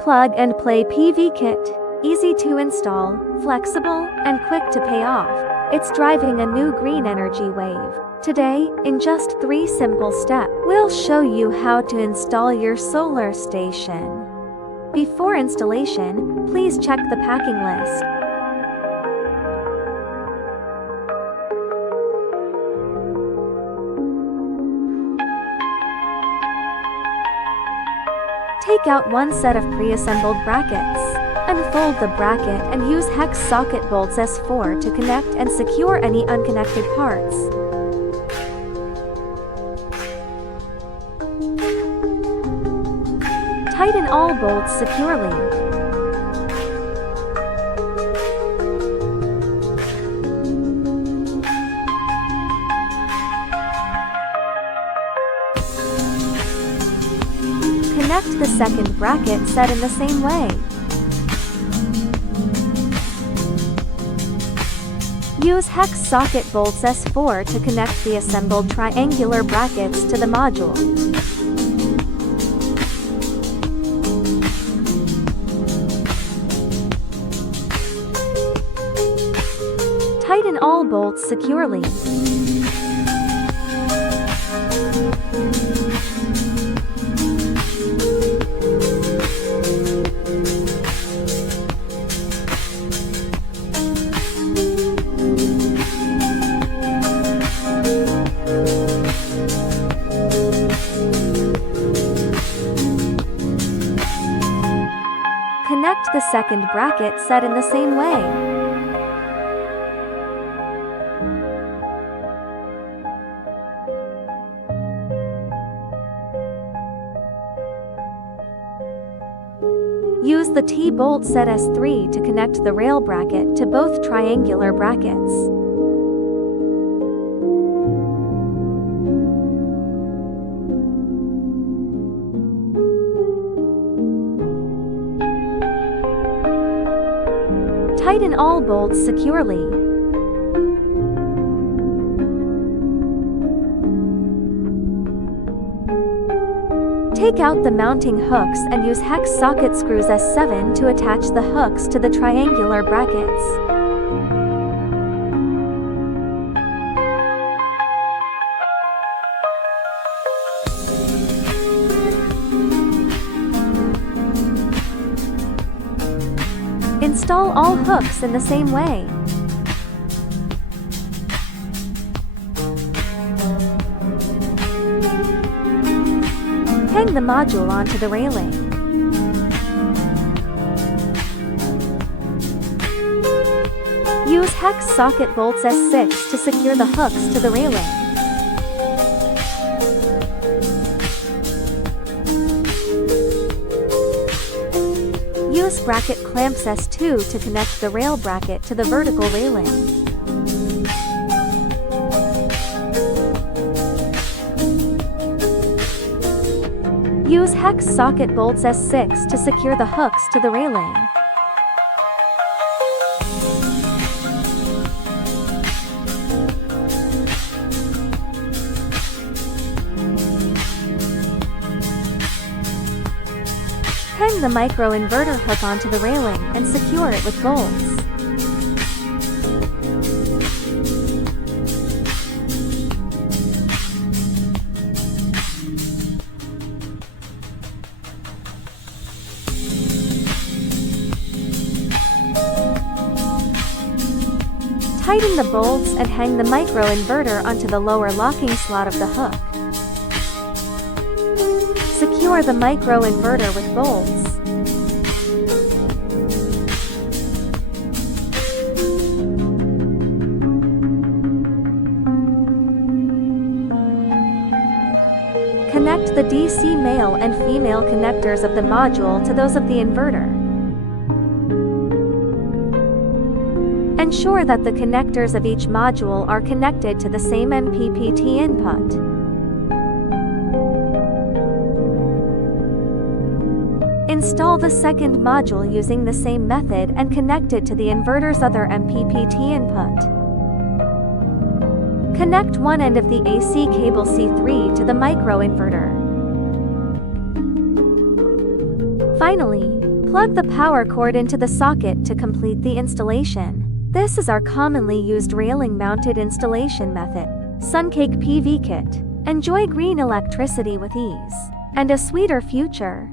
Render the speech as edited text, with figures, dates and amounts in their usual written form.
Plug-and-play PV kit. Easy to install, flexible, and quick to pay off. It's driving a new green energy wave. Today, in just 3 simple steps, we'll show you how to install your solar station. Before installation, please check the packing list. Take out one set of pre-assembled brackets. Unfold the bracket and use hex socket bolts S4 to connect and secure any unconnected parts. Tighten all bolts securely. Connect the second bracket set in the same way. Use hex socket bolts S4 to connect the assembled triangular brackets to the module. Tighten all bolts securely. Connect the second bracket set in the same way. Use the T-bolt set S3 to connect the rail bracket to both triangular brackets. Tighten all bolts securely. Take out the mounting hooks and use hex socket screws S7 to attach the hooks to the triangular brackets. Install all hooks in the same way. Hang the module onto the railing. Use hex socket bolts S6 to secure the hooks to the railing. Use bracket clamps S2 to connect the rail bracket to the vertical railing. Use hex socket bolts S6 to secure the hooks to the railing. Hang the microinverter hook onto the railing and secure it with bolts. Tighten the bolts and hang the microinverter onto the lower locking slot of the hook. Secure the microinverter with bolts. Connect the DC male and female connectors of the module to those of the inverter. Ensure that the connectors of each module are connected to the same MPPT input. Install the second module using the same method and connect it to the inverter's other MPPT input. Connect one end of the AC cable C3 to the microinverter. Finally, Plug the power cord into the socket to complete the installation. This is our commonly used railing-mounted installation method. Suncake PV Kit. Enjoy green electricity with ease and a sweeter future.